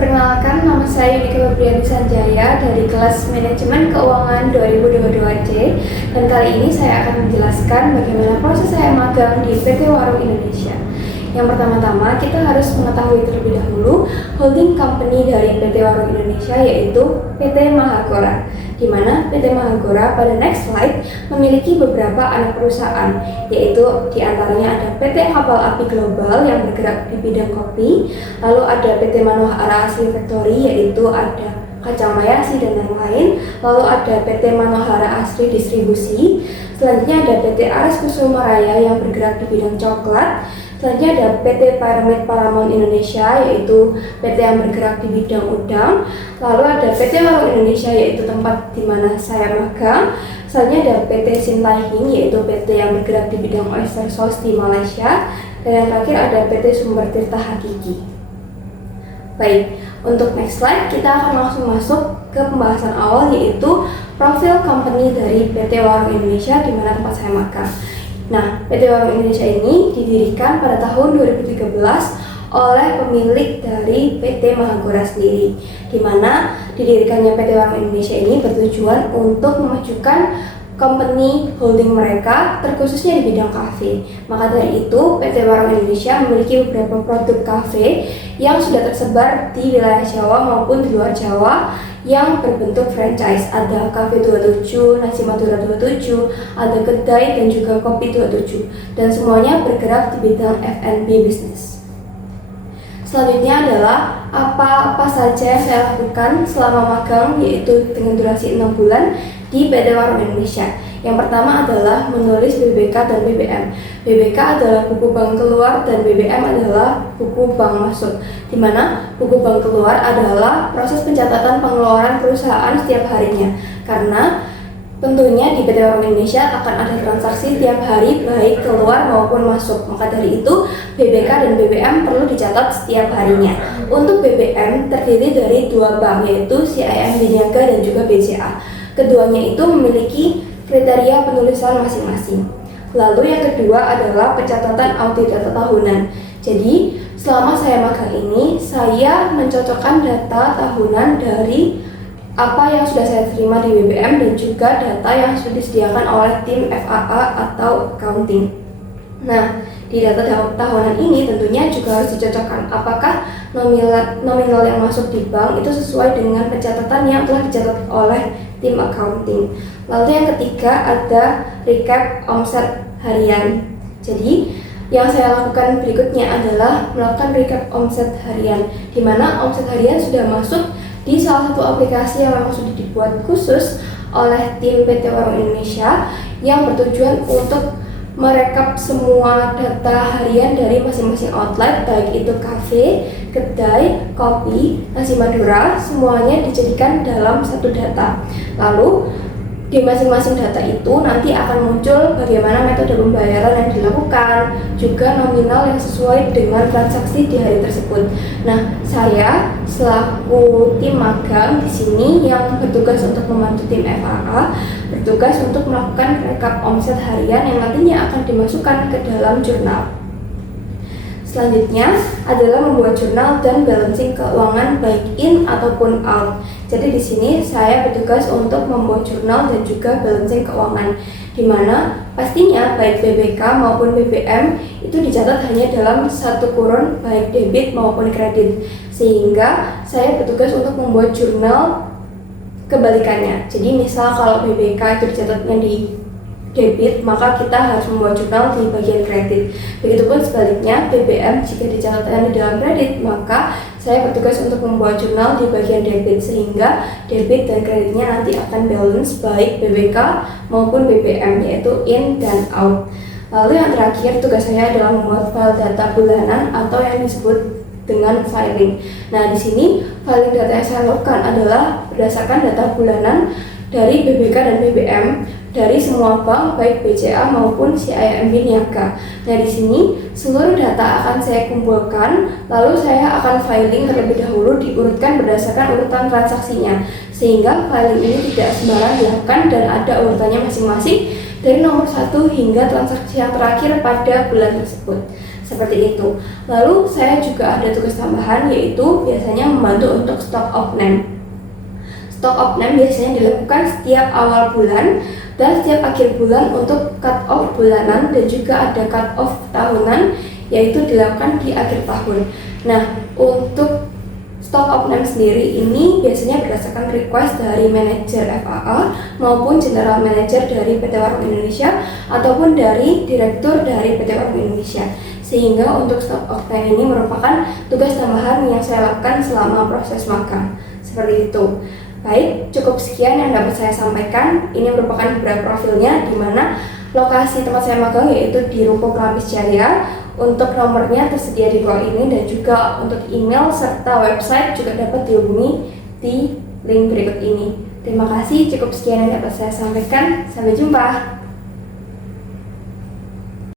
Perkenalkan, nama saya Yudhika Febriani Sanjaya dari kelas Manajemen Keuangan 2022C, dan kali ini saya akan menjelaskan bagaimana proses saya magang di PT Warung Indonesia. Yang pertama-tama, kita harus mengetahui terlebih dahulu holding company dari PT Warung Indonesia, yaitu PT Mahagora, di mana PT Mahagora pada next slide memiliki beberapa anak perusahaan, yaitu diantaranya ada PT Kapal Api Global yang bergerak di bidang kopi, lalu ada PT Manohara Asri Factory, yaitu ada kacang mayasi dan lain-lain, lalu ada PT Manohara Asri Distribusi, selanjutnya ada PT Aras Kusuma Raya yang bergerak di bidang coklat, selanjutnya ada PT Pyramid Paramount Indonesia, yaitu PT yang bergerak di bidang udang. Lalu ada PT Warung Indonesia, yaitu tempat di mana saya magang. Selanjutnya ada PT Sintaihing, yaitu PT yang bergerak di bidang oyster sauce di Malaysia. Dan yang terakhir ada PT Sumber Tirta Hakiki. Baik, untuk next slide kita akan langsung masuk ke pembahasan awal, yaitu profil company dari PT Warung Indonesia di mana tempat saya magang. Nah, PT Warung Indonesia ini didirikan pada tahun 2013 oleh pemilik dari PT Mahagora sendiri, di mana didirikannya PT Warung Indonesia ini bertujuan untuk memajukan company holding mereka, terkhususnya di bidang kafe. Maka dari itu, PT Warung Indonesia memiliki beberapa produk kafe yang sudah tersebar di wilayah Jawa maupun di luar Jawa yang berbentuk franchise. Ada Cafe 27, Nasi Madura 27, ada Kedai dan juga Kopi 27, dan semuanya bergerak di bidang F&B business. Selanjutnya adalah apa saja yang saya lakukan selama magang, yaitu dengan durasi 6 bulan di PT Warung Indonesia. Yang pertama adalah menulis BBK dan BBM. BBK adalah buku bank keluar dan BBM adalah buku bank masuk, di mana buku bank keluar adalah proses pencatatan pengeluaran perusahaan setiap harinya, karena tentunya di PT Warung Indonesia akan ada transaksi setiap hari baik keluar maupun masuk. Maka dari itu BBK dan BBM perlu dicatat setiap harinya. Untuk BBM terdiri dari dua bank, yaitu CIMB Niaga dan juga BCA. Keduanya itu memiliki kriteria penulisan masing-masing. Lalu yang kedua adalah pencatatan audit data tahunan. Jadi selama saya magang ini, saya mencocokkan data tahunan dari apa yang sudah saya terima di BBM dan juga data yang sudah disediakan oleh tim FAA atau accounting. Nah, di data tahunan ini tentunya juga harus dicocokkan apakah nominal yang masuk di bank itu sesuai dengan pencatatan yang telah dicatat oleh tim accounting. Lalu yang ketiga ada recap omset harian. Jadi yang saya lakukan berikutnya adalah melakukan recap omset harian, di mana omset harian sudah masuk di salah satu aplikasi yang memang sudah dibuat khusus oleh tim PT Warung Indonesia yang bertujuan untuk merekap semua data harian dari masing-masing outlet, baik itu kafe, kedai, kopi, nasi Madura, semuanya dijadikan dalam satu data. Lalu di masing-masing data itu nanti akan muncul bagaimana metode pembayaran yang dilakukan, juga nominal yang sesuai dengan transaksi di hari tersebut. Nah, saya selaku tim magang di sini yang bertugas untuk membantu tim FAA, bertugas untuk melakukan rekap omset harian yang nantinya akan dimasukkan ke dalam jurnal. Selanjutnya adalah membuat jurnal dan balancing keuangan baik in ataupun out. Jadi di sini saya bertugas untuk membuat jurnal dan juga balancing keuangan, di mana pastinya baik BBK maupun BBM itu dicatat hanya dalam satu kurun baik debit maupun kredit, sehingga saya bertugas untuk membuat jurnal kebalikannya. Jadi misal kalau BBK itu dicatatnya di debit, maka kita harus membuat jurnal di bagian kredit. Begitupun sebaliknya, BBM jika dicatatkan di dalam kredit, maka saya bertugas untuk membuat jurnal di bagian debit, sehingga debit dan kreditnya nanti akan balance baik BBK maupun BBM, yaitu in dan out. Lalu yang terakhir, tugas saya adalah membuat file data bulanan atau yang disebut dengan filing. Nah, di sini filing data yang saya lakukan adalah berdasarkan data bulanan dari BBK dan BBM dari semua bank baik BCA maupun CIMB Niaga. Nah, di sini seluruh data akan saya kumpulkan, lalu saya akan filing terlebih dahulu diurutkan berdasarkan urutan transaksinya, sehingga filing ini tidak sembarang dilakukan dan ada urutannya masing-masing dari nomor 1 hingga transaksi yang terakhir pada bulan tersebut. Seperti itu. Lalu saya juga ada tugas tambahan, yaitu biasanya membantu untuk stock of name. Stock of name biasanya dilakukan setiap awal bulan dan setiap akhir bulan untuk cut off bulanan, dan juga ada cut off tahunan, yaitu dilakukan di akhir tahun. Nah, untuk stock of name sendiri ini biasanya berdasarkan request dari manajer FAA maupun general manager dari PT Warung Indonesia ataupun dari direktur dari PT Warung Indonesia. Sehingga untuk stock of name ini merupakan tugas tambahan yang saya lakukan selama proses magang. Seperti itu. Baik, cukup sekian yang dapat saya sampaikan. Ini merupakan beberapa profilnya, di mana lokasi tempat saya magang yaitu di Ruko Kelapis Jaya. Untuk nomornya tersedia di bawah ini, dan juga untuk email serta website juga dapat dihubungi di link berikut ini. Terima kasih, cukup sekian yang dapat saya sampaikan. Sampai jumpa.